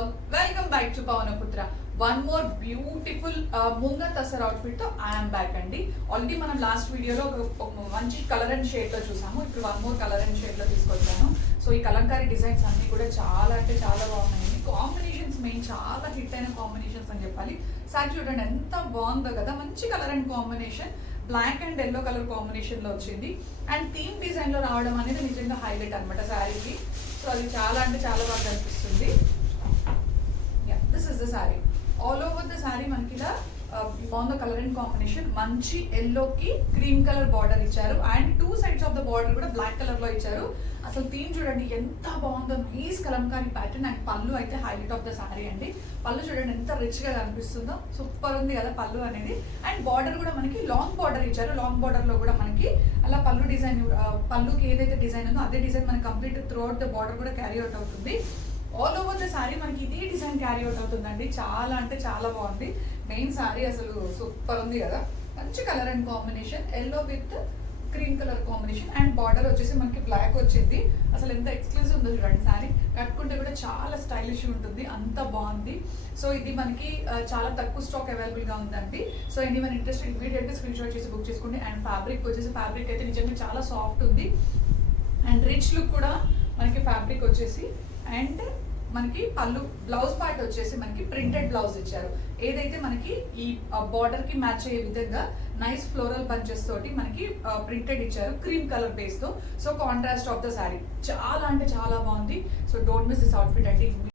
all, welcome back to Pavanaputra. One more beautiful Munga Tasar outfit తో I am back అండి. Already మనం last వీడియోలో ఒక మంచి కలర్ అండ్ షేడ్ లో చూసాము. ఇప్పుడు one more colour and shade లో తీసుకొచ్చాను. సో ఈ కలంకారీ డిజైన్స్ అన్ని కూడా చాలా అంటే చాలా బాగున్నాయి. కాంబినేషన్స్ మెయిన్ చాలా హిట్ అయిన కాంబినేషన్స్ అని చెప్పాలి. సారీ చూడండి ఎంత బాగుందో కదా, మంచి colour and combination, black and yellow colour combination లో వచ్చింది. అండ్ థీమ్ డిజైన్ లో రావడం అనేది నిజంగా హైలైట్ అనమాట శారీకి. సో అది చాలా అంటే చాలా బాగా కనిపిస్తుంది. This is the sari. All over the sari మనకి ఇలా బాగుంది కలర్ అండ్ కాంబినేషన్. మంచి ఎల్లోకి క్రీమ్ కలర్ బార్డర్ ఇచ్చారు and two sides of the border కూడా బ్లాక్ కలర్ లో ఇచ్చారు. అసలు థీమ్ చూడండి ఎంత బాగుందో, నైస్ కలంకారీ ప్యాటర్న్. అండ్ పళ్ళు అయితే హైలైట్ ఆఫ్ ద శారీ అండి. పళ్ళు చూడండి ఎంత రిచ్ గా కనిపిస్తుందో, సూపర్ ఉంది కదా పళ్ళు అనేది. అండ్ బార్డర్ కూడా మనకి లాంగ్ బార్డర్ ఇచ్చారు. లాంగ్ బార్డర్ లో కూడా మనకి అలా పళ్ళు డిజైన్, పళ్ళుకి ఏదైతే డిజైన్ ఉందో అదే డిజైన్ మనకి complete through out the border కూడా క్యారీ అవుట్ అవుతుంది. ఆల్ ఓవర్ ద శారీ మనకి ఇదే డిజైన్ క్యారీ అవుట్ అవుతుందండి. చాలా అంటే చాలా బాగుంది. మెయిన్ శారీ అసలు సూపర్ ఉంది కదా, మంచి colour and combination, yellow with cream colour combination. And border వచ్చేసి మనకి బ్లాక్ వచ్చింది. అసలు ఎంత ఎక్స్క్లూజివ్ ఉందో చూడండి. శారీ కట్టుకుంటే కూడా చాలా స్టైలిష్ ఉంటుంది, అంత బాగుంది. సో ఇది మనకి చాలా తక్కువ స్టాక్ అవైలబుల్ గా ఉందండి. సో ఇది మన ఇంట్రెస్ట్ ఇమీడియట్ గా స్క్రీన్ షాట్ చేసి బుక్ చేసుకోండి. అండ్ ఫ్యాబ్రిక్ వచ్చేసి ఫ్యాబ్రిక్ అయితే నిజంగా చాలా సాఫ్ట్ ఉంది అండ్ రిచ్ లుక్ కూడా మనకి ఫ్యాబ్రిక్ వచ్చేసి. అండ్ మనకి పళ్ళు బ్లౌజ్ పార్ట్ వచ్చేసి మనకి ప్రింటెడ్ బ్లౌజ్ ఇచ్చారు. ఏదైతే మనకి ఈ బార్డర్ కి మ్యాచ్ అయ్యే విధంగా నైస్ ఫ్లోరల్ బంచెస్ తోటి మనకి ప్రింటెడ్ ఇచ్చారు క్రీమ్ కలర్ బేస్ తో. So contrast of the sari చాలా అంటే చాలా బాగుంది. So don't miss this outfit అండి.